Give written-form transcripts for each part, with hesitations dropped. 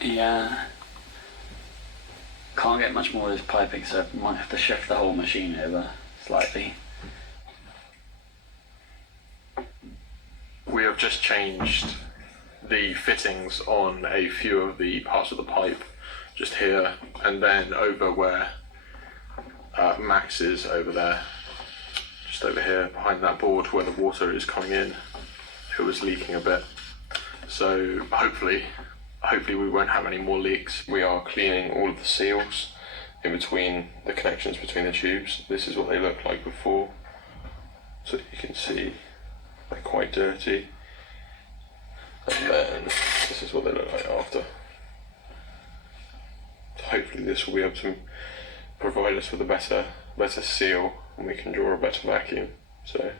Yeah. Can't get much more of this piping, so might have to shift the whole machine over slightly. We have just changed the fittings on a few of the parts of the pipe, just here, and then over where Max is over there, just over here behind that board where the water is coming in. It was leaking a bit, so hopefully we won't have any more leaks. We are cleaning all of the seals in between the connections between the tubes. This is what they looked like before, so you can see they're quite dirty, and then this is what they look like after. So hopefully this will be able to provide us with a better seal, and we can draw a better vacuum. So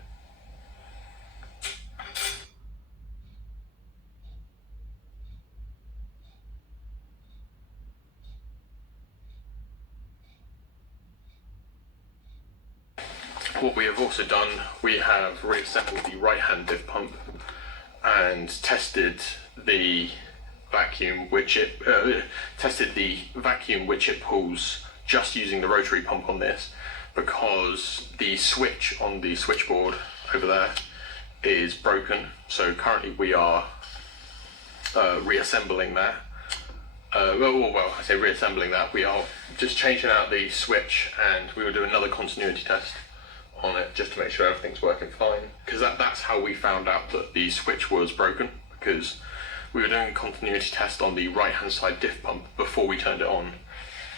what we have also done, we have reassembled the right-hand diff pump and tested the vacuum which it pulls just using the rotary pump on this, because the switch on the switchboard over there is broken. So currently we are reassembling that. I say reassembling that. We are just changing out the switch, and we will do another continuity test on it just to make sure everything's working fine, because that's how we found out that the switch was broken, because we were doing a continuity test on the right hand side diff pump before we turned it on,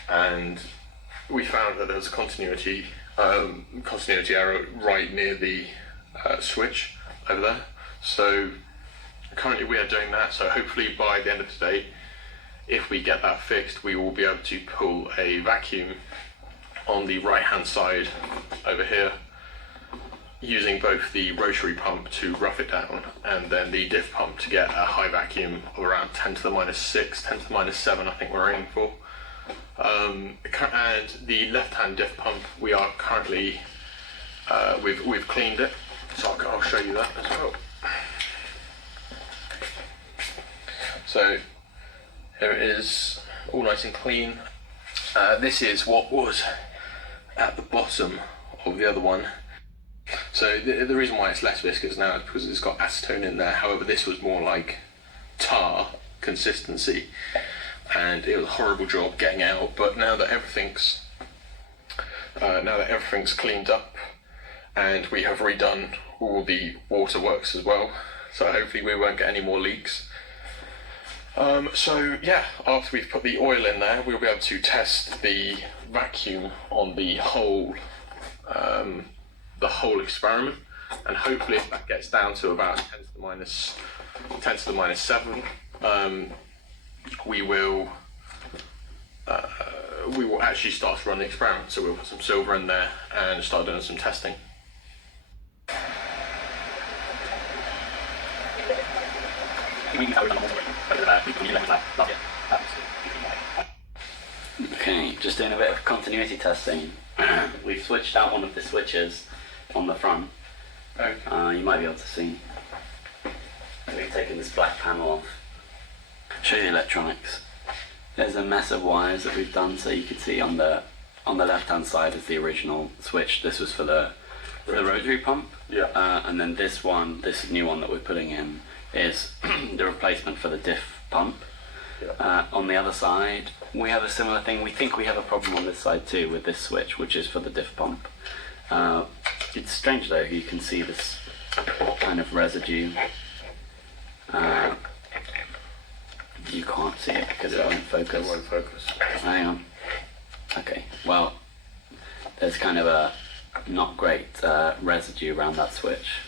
and we found that there was a continuity error right near the switch over there. So currently we are doing that, so hopefully by the end of today, if we get that fixed, we will be able to pull a vacuum on the right hand side over here, using both the rotary pump to rough it down and then the diff pump to get a high vacuum of around 10 to the minus 6, 10 to the minus 7 I think we're aiming for. And the left hand diff pump, we are currently, we've cleaned it, so I'll show you that as well. So here it is, all nice and clean. This is what was at the bottom of the other one. So the reason why it's less viscous now is because it's got acetone in there. However, this was more like tar consistency, and it was a horrible job getting out. But now that everything's cleaned up, and we have redone all the waterworks as well, so hopefully we won't get any more leaks. So yeah, after we've put the oil in there, we'll be able to test the vacuum on the whole experiment, and hopefully if that gets down to about 10 to the minus 7, we will actually start to run the experiment. So we'll put some silver in there and start doing some testing. Okay, just doing a bit of continuity testing. We've switched out one of the switches on the front. Okay. You might be able to see. We've taken this black panel off. Show you the electronics. There's a mess of wires that we've done, so you can see on the left hand side is the original switch. This was for the rotary pump. Yeah. And then this new one that we're putting in is the replacement for the diff pump. Yeah. On the other side, we have a similar thing. We think we have a problem on this side too with this switch, which is for the diff pump. It's strange though, you can see this kind of residue. You can't see it because it won't focus. It won't focus. Hang on. Okay, well, there's kind of a not great residue around that switch.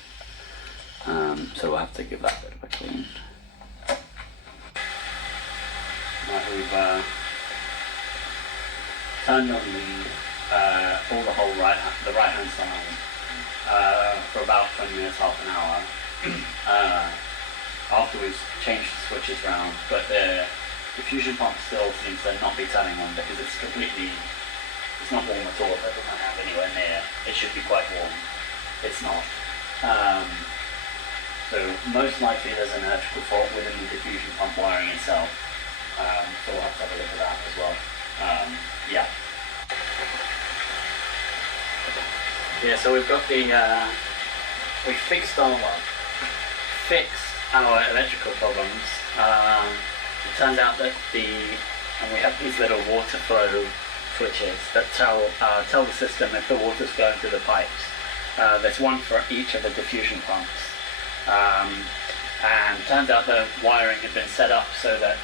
So we'll have to give that a bit of a clean. Right, we've turned on the whole right hand side for about 20 minutes, half an hour. After we've changed the switches around, but the diffusion pump still seems to not be turning on because it's not warm at all. It doesn't have anywhere near. It should be quite warm. It's not. So most likely there's an electrical fault within the diffusion pump wiring itself. So we'll have to have a look at that as well. Yeah. Yeah, so we've got the, we fixed our electrical problems. It turns out that and we have these little water flow switches that tell the system if the water's flowing through the pipes. There's one for each of the diffusion pumps. And turns out the wiring had been set up so that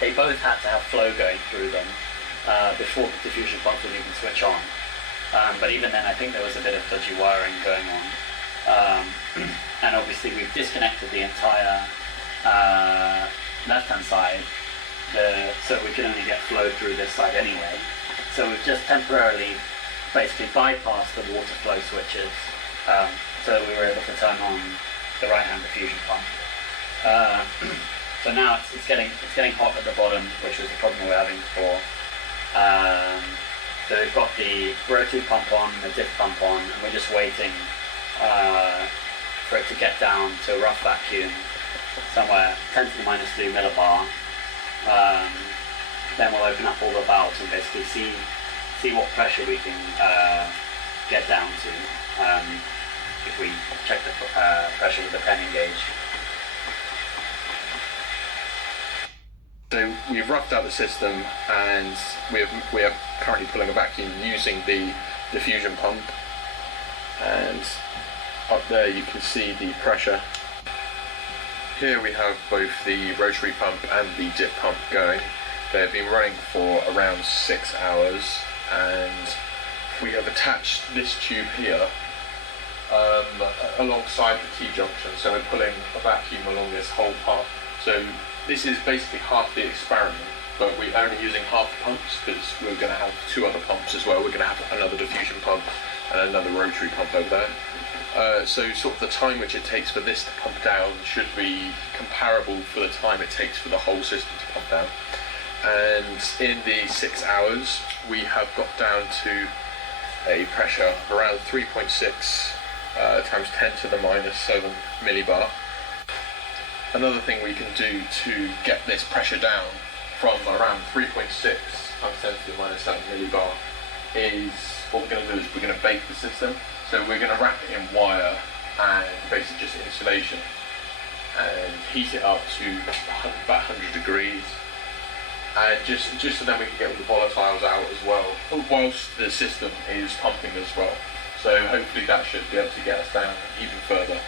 they both had to have flow going through them before the diffusion pump would even switch on. But even then, I think there was a bit of dodgy wiring going on. And obviously we've disconnected the entire left-hand side, so we can only get flow through this side anyway. So we've just temporarily basically bypassed the water flow switches, so we were able to turn on the right-hand diffusion pump. So now it's getting hot at the bottom, which was the problem we were having before. So we've got the rotary pump on, the diff pump on, and we're just waiting for it to get down to a rough vacuum somewhere 10 to the minus 3 millibar. Then we'll open up all the valves and basically see what pressure we can get down to if we check the pressure with the pen engaged. So we've roughed out the system and we are currently pulling a vacuum using the diffusion pump, and up there you can see the pressure. Here we have both the rotary pump and the dip pump going. They've been running for around 6 hours, and we have attached this tube here alongside the T-junction, so we're pulling a vacuum along this whole part. So this is basically half the experiment, but we're only using half the pumps because we're going to have 2 other pumps as well. We're going to have another diffusion pump and another rotary pump over there. So sort of the time which it takes for this to pump down should be comparable for the time it takes for the whole system to pump down. And in the 6 hours, we have got down to a pressure of around 3.6 times 10 to the minus 7 millibar. Another thing we can do to get this pressure down from around 3.6 times 10 to the minus 7 millibar is, what we're going to do is we're going to bake the system. So we're going to wrap it in wire and basically just insulation and heat it up to about 100 degrees. And just so then we can get all the volatiles out as well, whilst the system is pumping as well. So hopefully that should be able to get us down even further.